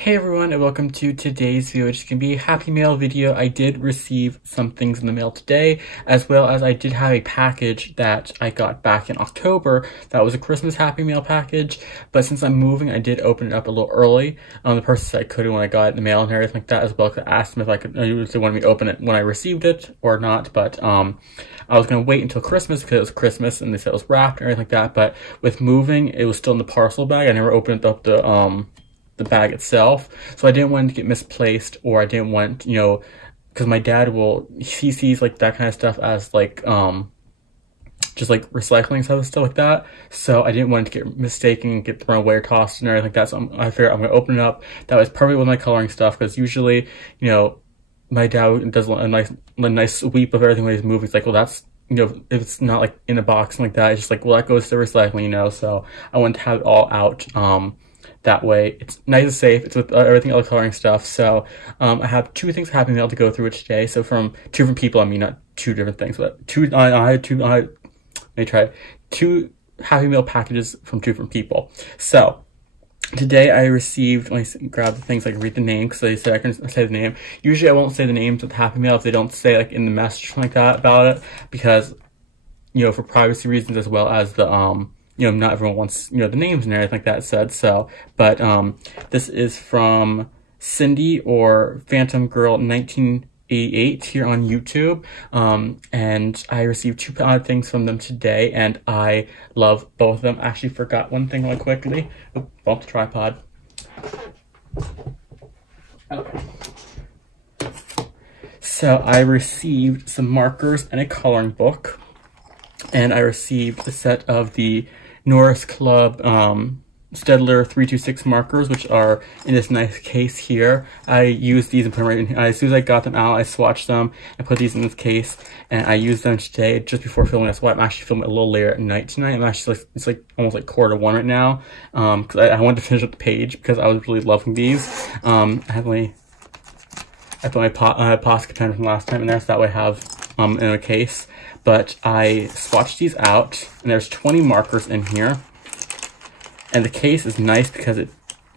Hey everyone, and welcome to today's video, which is going to be a Happy Mail video. I did receive some things in the mail today, as well as I did have a package that I got back in October. That was a Christmas Happy Mail package, but since I'm moving, I did open it up a little early. The person said I couldn't when I got it in the mail and everything like that, as well. I asked them if they wanted me to open it when I received it or not, but I was going to wait until Christmas because it was Christmas and they said it was wrapped and everything like that, but with moving, it was still in the parcel bag. I never opened up the bag itself, so I didn't want it to get misplaced, or I didn't want, because my dad he sees like that kind of stuff as like just like recycling stuff like that, so I didn't want it to get mistaken, get thrown away or tossed and everything like that. So I figured I'm gonna open it up. That was perfect with my coloring stuff, because usually my dad does a nice sweep of everything when he's moving. It's like, well, that's, if it's not like in a box and like that, it's just like, well, that goes to recycling, so I wanted to have it all out that way. It's nice and safe. It's with everything, all the coloring stuff. So I have two things Happy Mail to go through it today. So from two different people, I mean, not two different things, but let me try. Two Happy Mail packages from two different people. So today I received, let me grab the things so I can read the name, because they said I can say the name. Usually I won't say the names of the Happy Mail if they don't say like in the message or something like that about it, because, for privacy reasons, as well as the, not everyone wants, the names and everything like that said, so, but, this is from Cindy, or Phantom Girl 1988 here on YouTube, and I received two things from them today, and I love both of them. I actually forgot one thing really quickly. Oop, bump the tripod. Okay. So I received some markers and a coloring book, and I received a set of the Norris Club Staedtler 326 markers, which are in this nice case here. I used these and put them right in here. As soon as I got them out, I swatched them and put these in this case, and I used them today just before filming. That's why I'm actually filming a little later at night tonight. I'm actually it's like almost like 1:15 right now, because I wanted to finish up the page because I was really loving these. I put my Posca pen from last time in there, so that way I have in a case. But I swatched these out, and there's 20 markers in here. And the case is nice because it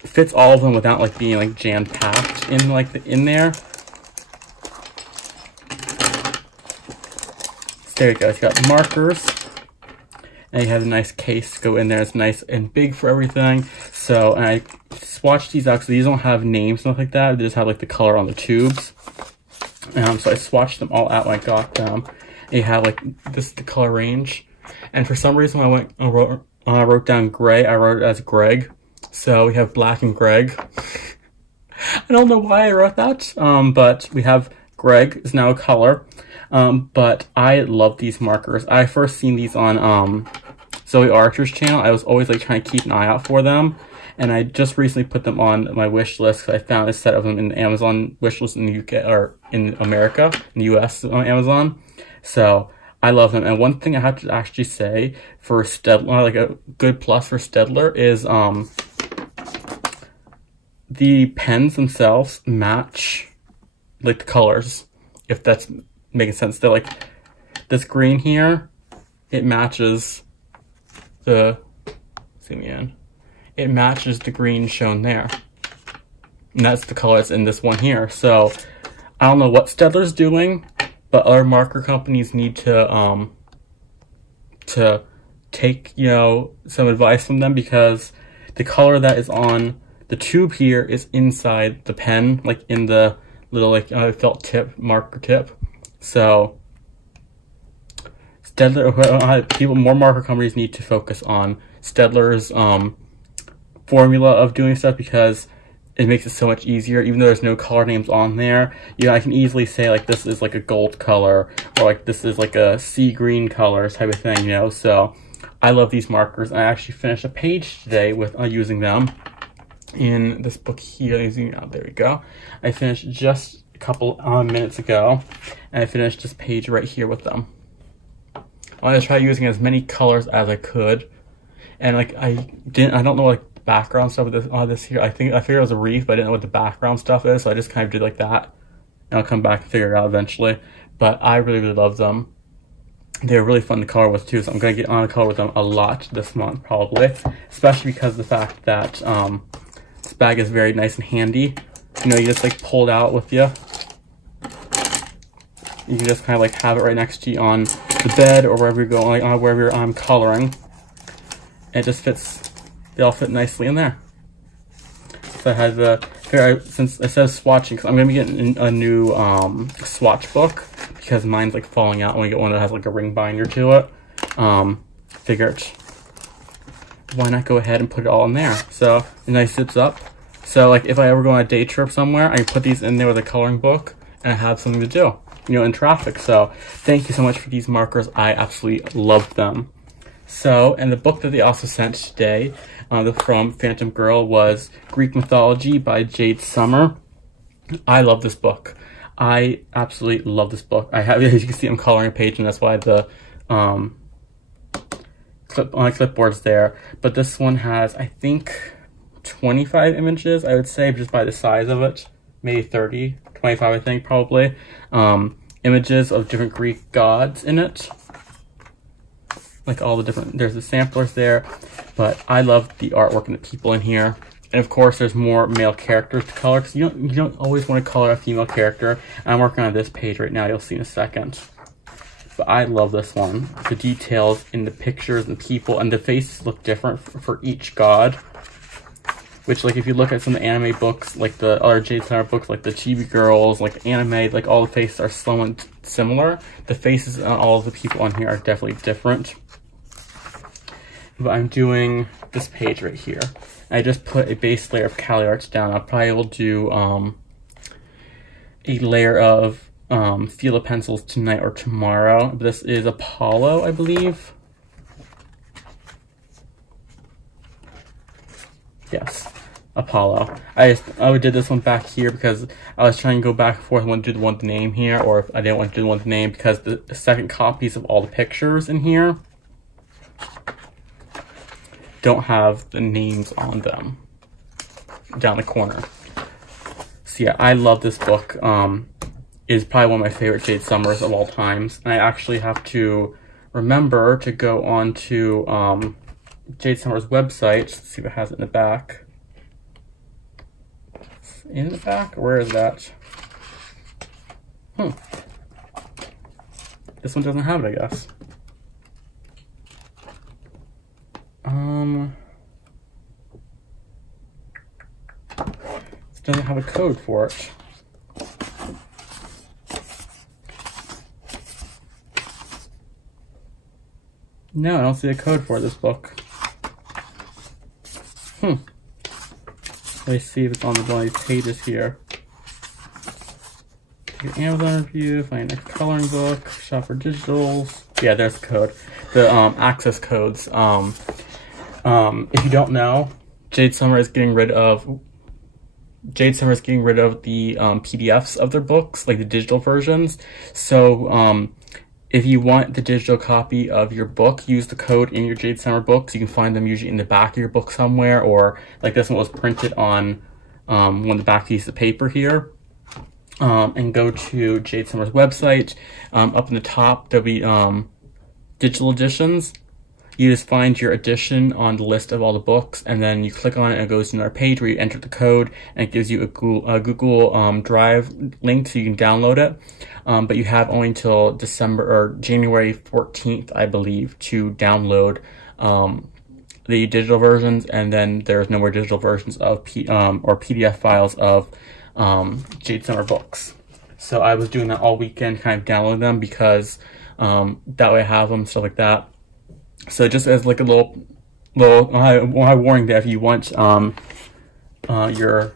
fits all of them without like being like jam-packed in there. So there you go. It's got markers, and you have a nice case to go in there. It's nice and big for everything. So, and I swatched these out because these don't have names, stuff like that. They just have like the color on the tubes. So I swatched them all out when I got them. You have like this the color range, and for some reason when I wrote down gray, I wrote it as Greg. So we have black and Greg. I don't know why I wrote that, but we have Greg is now a color. But I love these markers. I first seen these on Zoe Archer's channel. I was always like trying to keep an eye out for them, and I just recently put them on my wish list because I found a set of them in the Amazon wish list in the UK, or in America, in the US on Amazon. So I love them. And one thing I have to actually say for Staedtler, like a good plus for Staedtler, is the pens themselves match like the colors, if that's making sense. They're like this green here, it matches the, zoom in, it matches the green shown there. And that's the color that's in this one here. So I don't know what Staedtler's doing, but other marker companies need to take, some advice from them, because the color that is on the tube here is inside the pen, like in the little felt tip, marker tip. So Staedtler, more marker companies need to focus on Staedtler's formula of doing stuff, because it makes it so much easier. Even though there's no color names on there, I can easily say like this is like a gold color, or like this is like a sea green color type of thing, So I love these markers. I actually finished a page today with using them in this book here. There we go. I finished just a couple minutes ago, and I finished this page right here with them. I want to try using as many colors as I could, and like I don't know like background stuff with this here. I figured it was a wreath, but I didn't know what the background stuff is, so I just kind of did like that, and I'll come back and figure it out eventually. But I really love them. They're really fun to color with too, so I'm going to get on the color with them a lot this month probably, especially because of the fact that This bag is very nice and handy. You know, you just like pull it out with you. You can just kind of like have it right next to you on the bed or wherever you're going, like wherever you're coloring. And it just fits, they all fit nicely in there. So it has a, here, since it says swatching, because I'm going to be getting a new swatch book, because mine's like falling out when we get one that has like a ring binder to it. Figured, why not go ahead and put it all in there? So it nice zips up. So like if I ever go on a day trip somewhere, I can put these in there with a coloring book and I have something to do, you know, in traffic. So thank you so much for these markers. I absolutely love them. So, and the book that they also sent today from Phantom Girl was Greek Mythology by Jade Summer. I love this book. I absolutely love this book. I have, as you can see, I'm coloring a page, and that's why the clipboard's there. But this one has, I think, 25 images, I would say, just by the size of it. Maybe 30, 25, I think, probably. Images of different Greek gods in it. Like all the different, there's the samplers there, but I love the artwork and the people in here. And of course, there's more male characters to color, because you don't always want to color a female character. I'm working on this page right now, you'll see in a second. But I love this one. The details in the pictures and people, and the faces look different for each god. Which, like, if you look at some anime books, like the other Jade Summer books, like the Chibi Girls, like anime, like all the faces are somewhat similar. The faces on all of the people on here are definitely different. But I'm doing this page right here. I just put a base layer of Cali Arts down. I'll probably will do a layer of Fila pencils tonight or tomorrow. But this is Apollo, I believe. Yes, Apollo. I did this one back here because I was trying to go back and forth. I want to do the one with the name here, or if I didn't want to do the one with the name, because the second copies of all the pictures in here don't have the names on them down the corner. So yeah, I love this book. It's probably one of my favorite Jade Summers of all times. And I actually have to remember to go on to Jade Summer's website. Let's see if it has it in the back. In the back? Where is that? This one doesn't have it, I guess. It doesn't have a code for it. No, I don't see a code for this book. Let's see if it's on one of these pages here. Amazon review, find a coloring book, shop for digitals. Yeah, there's the code. The access codes. If you don't know, Jade Summer is getting rid of the PDFs of their books, like the digital versions. So if you want the digital copy of your book, use the code in your Jade Summer books. You can find them usually in the back of your book somewhere, or like this one was printed on one of the back pieces of paper here. And go to Jade Summer's website. Up in the top, there'll be digital editions. You just find your edition on the list of all the books, and then you click on it and it goes to another page where you enter the code, and it gives you a Google Drive link so you can download it. But you have only until January 14th, I believe, to download the digital versions, and then there's no more digital versions of or PDF files of Jade Summer books. So I was doing that all weekend, kind of downloading them, because that way I have them, stuff like that. So just as like a little warning that if you want your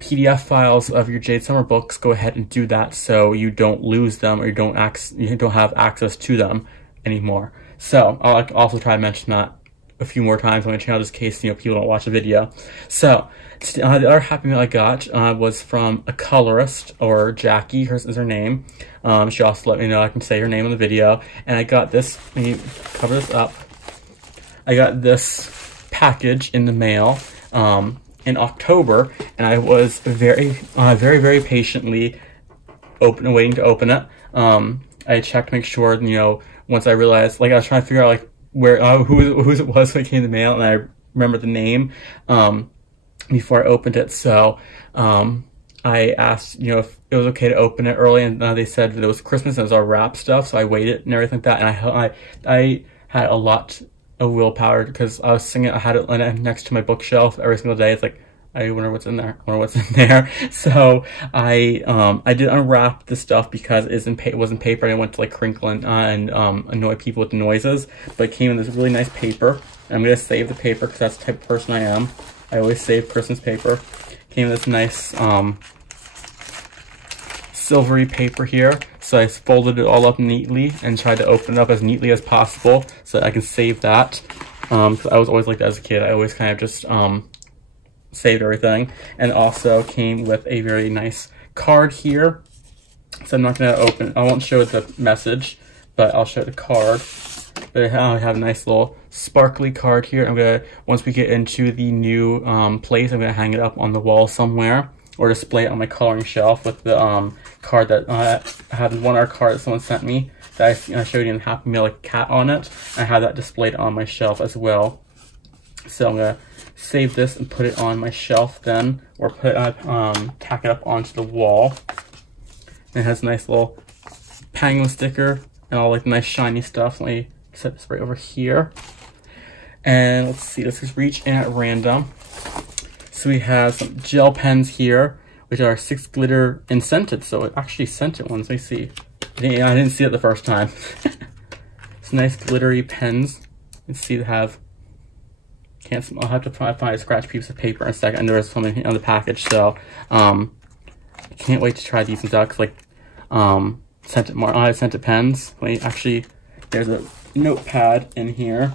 PDF files of your Jade Summer books, go ahead and do that so you don't lose them, or you don't have access to them anymore. So I'll also try to mention that a few more times on my channel, just in case people don't watch the video. So the other Happy Mail I got was from a colorist, or Jackie, is her name. She also let me know I can say her name in the video. And I got this, let me cover this up. I got this package in the mail in October, and I was very patiently waiting to open it. I checked to make sure, once I realized, like, I was trying to figure out, like, who it was when it came in the mail, and I remembered the name. before I opened it. So I asked, you know, if it was okay to open it early, and they said that it was Christmas and it was all wrap stuff, so I waited and everything like that. And I had a lot of willpower because I was singing. I had it next to my bookshelf every single day. It's like, I wonder what's in there. I wonder what's in there. So I did unwrap the stuff because it wasn't paper. I didn't want to like crinkle and annoy people with the noises. But it came in this really nice paper. And I'm gonna save the paper because that's the type of person I am. I always save Christmas paper. Came in this nice silvery paper here. So I folded it all up neatly and tried to open it up as neatly as possible so that I can save that. Because I was always like that as a kid. I always kind of just saved everything. And also came with a very nice card here. So I'm not going to open it. I won't show the message, but I'll show the card. But I have a nice little sparkly card here. I'm going to, once we get into the new place, I'm going to hang it up on the wall somewhere or display it on my coloring shelf with the card that I have one art card that someone sent me that I showed you in Happy Meal, like a cat on it. I have that displayed on my shelf as well. So I'm going to save this and put it on my shelf then, or tack it up onto the wall. And it has a nice little penguin sticker and all like nice shiny stuff. Let me set this right over here. And let's see, let's just reach in at random. So we have some gel pens here, which are 6 glitter and scented. So it actually scented ones. Let me see. I didn't see it the first time. It's nice glittery pens. You can see they have. I'll have to find a scratch piece of paper in a second. And there's something on the package. So I can't wait to try these ones out. Cause like scented pens. Wait, actually, there's a notepad in here.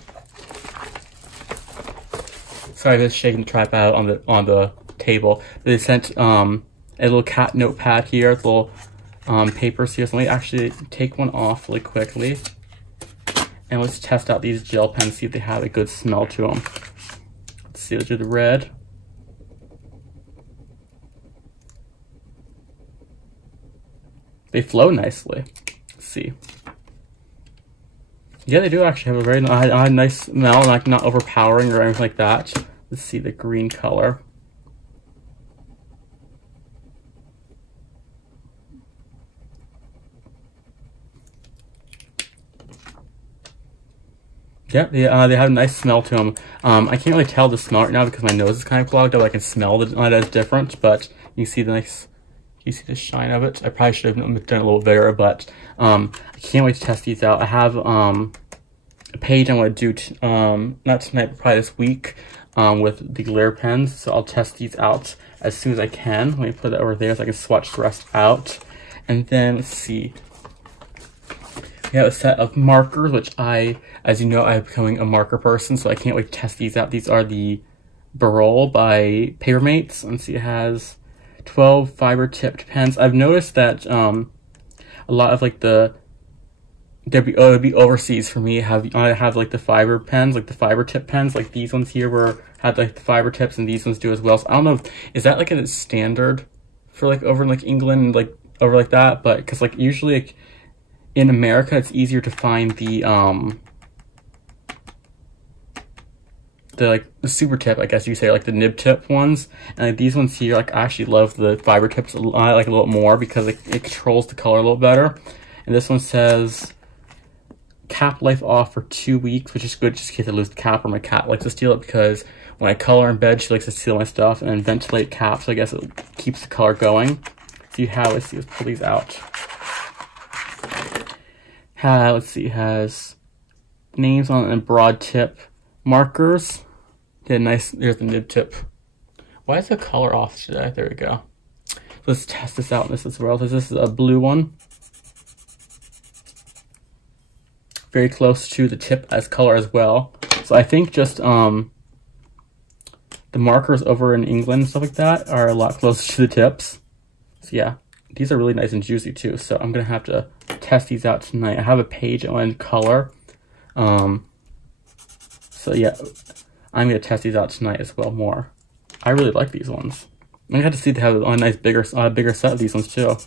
Sorry, I was shaking the tripod on the table. They sent a little cat notepad here, little papers here. So let me actually take one off really quickly, and let's test out these gel pens. See if they have a good smell to them. Let's see. Let's do the red. They flow nicely. Let's see. Yeah, they do actually have a very nice smell, like not overpowering or anything like that. Let's see the green color. Yeah, they have a nice smell to them. I can't really tell the smell right now because my nose is kind of clogged up. I can smell that it's different, but you see the nice. You see the shine of it. I probably should have done it a little better, but I can't wait to test these out. I have a page I want to do not tonight, but probably this week with the glitter pens. So I'll test these out as soon as I can. Let me put that over there so I can swatch the rest out. And then let's see. We have a set of markers, which as you know, I'm becoming a marker person, so I can't wait to test these out. These are the Barol by Papermates. Let's see, it has 12 fiber tipped pens. I've noticed that a lot of like it'd be overseas for me. I have like the fiber pens, like the fiber tip pens, like these ones here had like the fiber tips, and these ones do as well. So I don't know, is that like a standard for like over in like England, like over like that? But because like usually like in America, it's easier to find the super tip, I guess you say, like the nib tip ones. And like, these ones here, like I actually love the fiber tips like a little more because it controls the color a little better. And this one says cap life off for 2 weeks, which is good just in case I lose the cap, or my cat likes to steal it because when I color in bed, she likes to steal my stuff. And then ventilate cap, so I guess it keeps the color going. See how, let's pull these out. Let's see, it has names on it and broad tip markers. Yeah, nice. There's the nib tip. Why is the color off today? There we go. Let's test this out in this as well. This is a blue one. Very close to the tip as color as well. So I think just the markers over in England and stuff like that are a lot closer to the tips. So yeah, these are really nice and juicy too. So I'm gonna have to test these out tonight. I have a page on color. So yeah, I'm gonna test these out tonight as well more. I really like these ones. I got to see they have a nice bigger set of these ones too,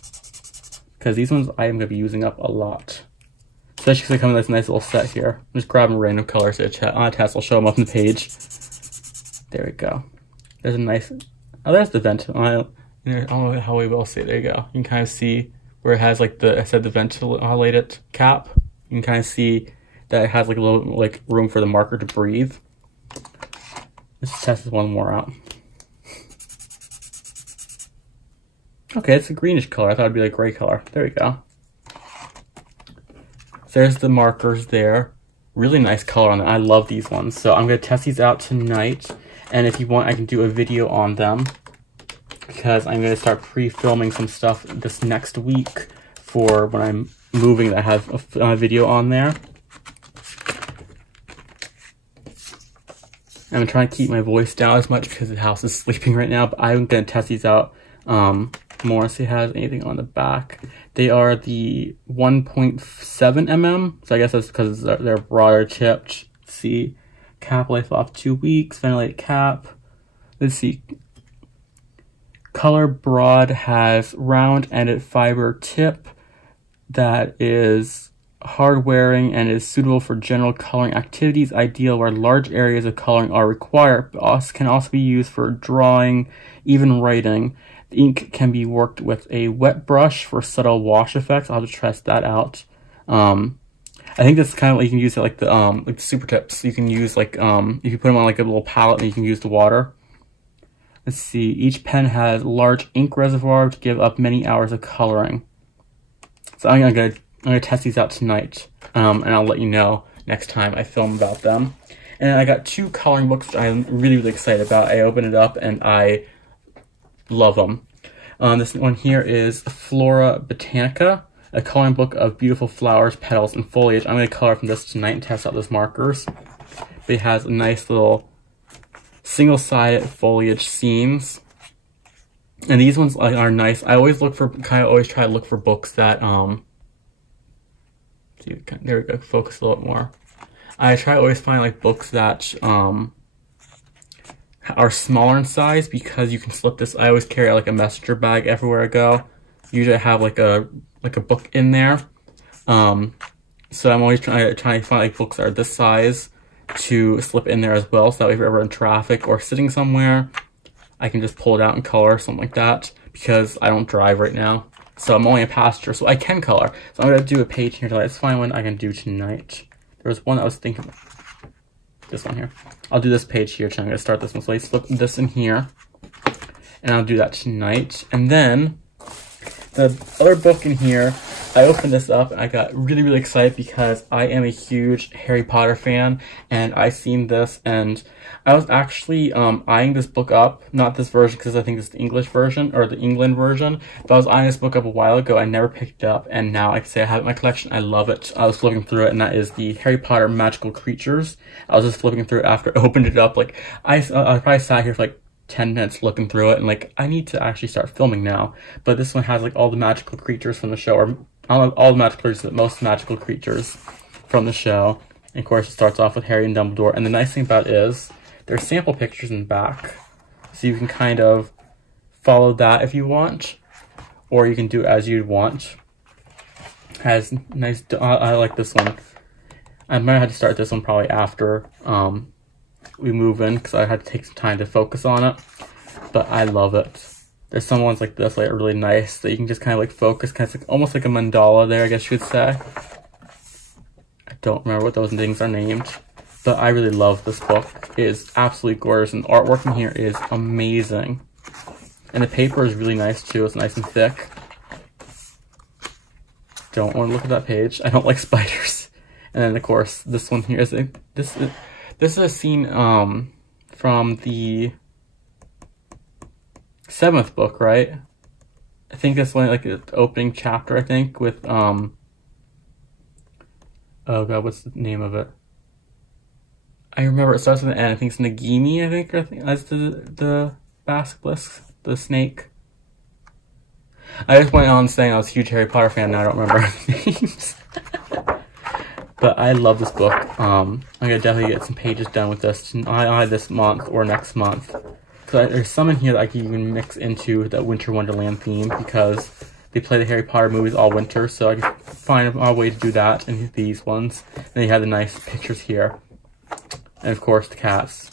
because these ones I am gonna be using up a lot. Especially because they come in this nice little set here. I'm just grabbing random colors to test. I'll show them up on the page. There we go. There's a nice, oh, there's the vent. I don't know how we will see it. There you go. You can kind of see where it has like the, I said the ventilated cap. You can kind of see that it has like a little like room for the marker to breathe. Let's test this one more out. Okay, it's a greenish color. I thought it'd be like gray color. There we go. So there's the markers there. Really nice color on them. I love these ones. So I'm gonna test these out tonight. And if you want, I can do a video on them, because I'm going to start pre-filming some stuff this next week for when I'm moving that has a video on there. I'm trying to keep my voice down as much because the house is sleeping right now, but I'm going to test these out more, see if it has anything on the back. They are the 1.7 mm, so I guess that's because they're broader tipped. Let's see. Cap life off 2 weeks, ventilated cap. Let's see. Color broad has round-ended fiber tip that is hard wearing and is suitable for general coloring activities, ideal where large areas of coloring are required, but can also be used for drawing, even writing. The ink can be worked with a wet brush for subtle wash effects. I'll have to test that out. I think this is kind of like you can use it like the super tips. You can use like you can put them on like a little palette and you can use the water. Let's see. Each pen has large ink reservoir to give up many hours of coloring. So I'm gonna test these out tonight, and I'll let you know next time I film about them. And I got 2 coloring books which I'm really excited about. I opened it up and I love them. This one here is Flora Botanica, a coloring book of beautiful flowers, petals, and foliage. I'm going to color from this tonight and test out those markers. It has a nice little single-sided foliage scenes. And these ones are nice. I always look for, always try to look for books that, there we go, focus a little bit more. I try to always find like books that, are smaller in size because you can slip this. I always carry like a messenger bag everywhere I go. Usually I have like a book in there. So I'm always trying to find like books that are this size to slip in there as well. So that way if you're ever in traffic or sitting somewhere, I can just pull it out and color, something like that, because I don't drive right now. So I'm only a passenger, so I can color. So I'm going to do a page here tonight. Let's find one I can do tonight. There was one I was thinking of. This one here. I'll do this page here. I'm going to start this one. So I slip this in here. And I'll do that tonight. And then the other book in here, I opened this up and I got really excited because I am a huge Harry Potter fan, and I seen this and I was actually eyeing this book up, not this version because I think it's the English version or the England version, but I was eyeing this book up a while ago. I never picked it up, and now I can say I have it in my collection. I love it. I was flipping through it, and that is the Harry Potter Magical Creatures. I was just flipping through it after I opened it up. Like I probably sat here for like 10 minutes looking through it, and like I need to actually start filming now. But this one has like all the magical creatures from the show, or I don't know all the magical creatures, but most magical creatures from the show. And of course it starts off with Harry and Dumbledore, and the nice thing about it is there's sample pictures in the back, so you can kind of follow that if you want, or you can do as you'd want. Has nice, I like this one. I might have to start this one probably after we move in, because I had to take some time to focus on it, but I love it. There's some ones like this, like really nice, that you can just kind of like focus, kind of like, almost like a mandala there, I guess you could say. I don't remember what those things are named, but I really love this book. It is absolutely gorgeous, and the artwork in here is amazing. And the paper is really nice too, it's nice and thick. Don't want to look at that page. I don't like spiders. And then of course, this one here is this is a scene from the 7th book, right? I think that's one, like the opening chapter, I think, with oh god, what's the name of it? I remember it starts with an N. I think it's Nagini, I think that's the basilisk, the snake. I just went on saying I was a huge Harry Potter fan, now I don't remember names. But I love this book. I'm gonna definitely get some pages done with this, either this month or next month. So there's some in here that I can even mix into the Winter Wonderland theme, because they play the Harry Potter movies all winter, so I can find a way to do that in these ones. And then you have the nice pictures here. And of course the cats.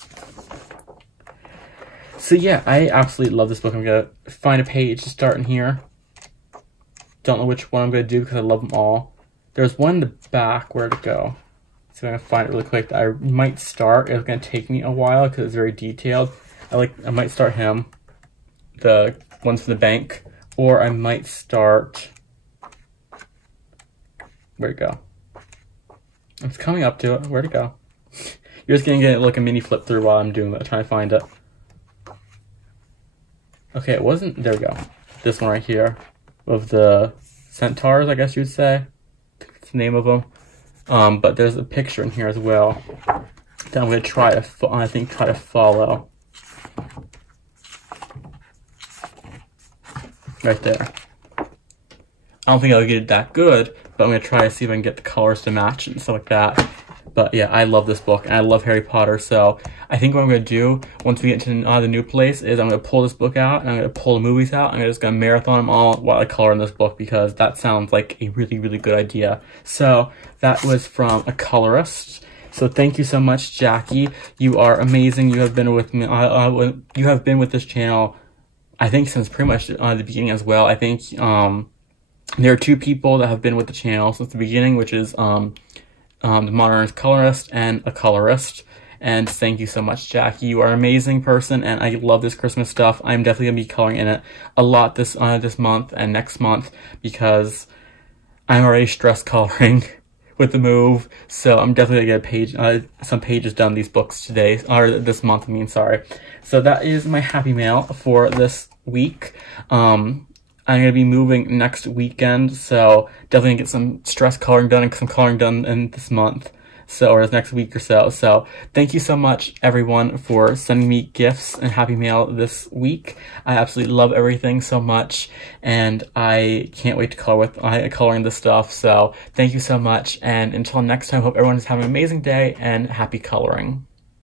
So yeah, I absolutely love this book. I'm gonna find a page to start in here. Don't know which one I'm gonna do because I love them all. There's one in the back. Where to go? So I'm gonna find it really quick. I might start. It's gonna take me a while because it's very detailed. I might start him, the ones for the bank, or I might start. Where'd it go? It's coming up to it. Where'd it go? You're just gonna get like a mini flip through while I'm doing that, trying to find it. Okay, it wasn't. There we go. This one right here, of the centaurs, I guess you'd say. That's the name of them. But there's a picture in here as well that I'm gonna try to, try to follow. Right there. I don't think I'll get it that good, but I'm gonna try to see if I can get the colors to match and stuff like that. But yeah, I love this book and I love Harry Potter, so I think what I'm gonna do once we get to the new place is I'm gonna pull this book out and I'm gonna pull the movies out. I'm just gonna marathon them all while I color in this book because that sounds like a really, really good idea. So that was from a colorist. So thank you so much, Jackie. You are amazing. You have been with me. You have been with this channel, I think, since pretty much the beginning as well. I think there are two people that have been with the channel since the beginning, which is the modernist colorist and a colorist. And thank you so much, Jackie. You are an amazing person, and I love this Christmas stuff. I'm definitely gonna be coloring in it a lot this month and next month because I'm already stress coloring with the move. So I'm definitely gonna get some pages done these books today, or this month. I mean, sorry. So that is my happy mail for this week. I'm gonna be moving next weekend, so definitely gonna get some stress coloring done and some coloring done in this month, so, or this next week or so. So thank you so much, everyone, for sending me gifts and happy mail this week. I absolutely love everything so much, and I can't wait to color with coloring this stuff. So thank you so much, and until next time, hope everyone is having an amazing day and happy coloring.